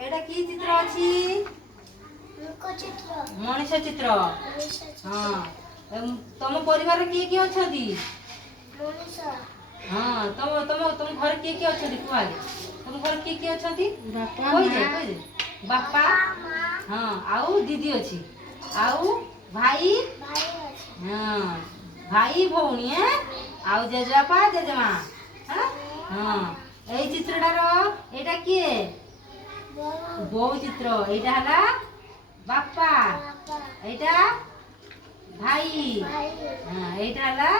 एटा की चित्र अछि मनीष चित्र हाँ तुम परिवार किए किए अछंती हाँ तुम तुम तुम घर किए किए अछंती कुआगे तुम घर किए किए अछंती कहि दे बापा हाँ आउ दीदी अछि आउ भाई हाँ भाई भौणी है आउ जेजेबापा जेजेमा हाँ हाँ एई चित्रटार एटा किए बोउ चित्र एटा हला बापा एटा भाई हाँ एटा हला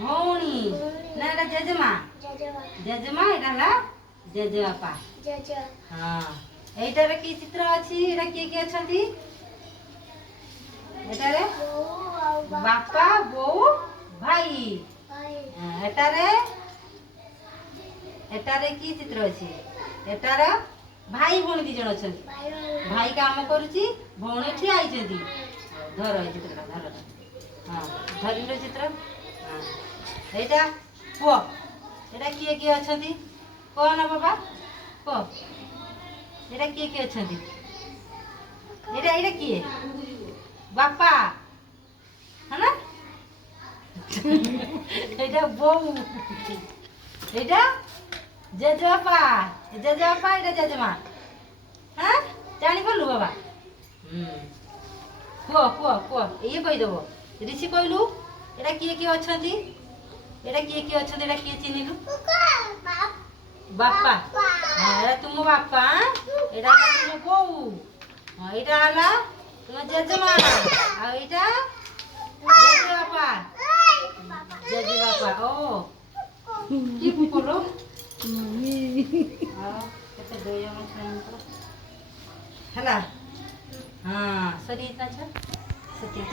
भौणी ना एटा जेजेमा जेजेमा एटा हला जेजेबापा हाँ एटारे की चित्र अछि एटा किए किए अछंती एटारे बापा बोउ भाई एटारे एटारे की चित्र अछि एटार भाई भौणी दी जण अछंती भाई काम करूची भौणी ठिया आइछंती धर ए चित्रटा धर हाँ धरिलो चित्र हाँ एटा पुओ एटा किए किए अछंती कह ना बाबा कह एटा किए किए अछंती एटा एटा किए बापा है ना एटा बोउ एटा जेजेबापा जेजेबापा एटा जेजेमा हाँ जानी पड़लु बाबा कुह कुह कुह ये कही देबो ऋषि कहलु एटा किए किए अछंती एटा किए किए अछंती एटा किए चिन्हिलु बापा हाँ एटा तुम बापा एटा तुम बोउ हाँ एटा हला तुम जेजेमा आ एटा जेजेबापा जेजेबापा ओ की बोलो केते दोय जण छाइन हला हाँ सरी इतना अच्छा सती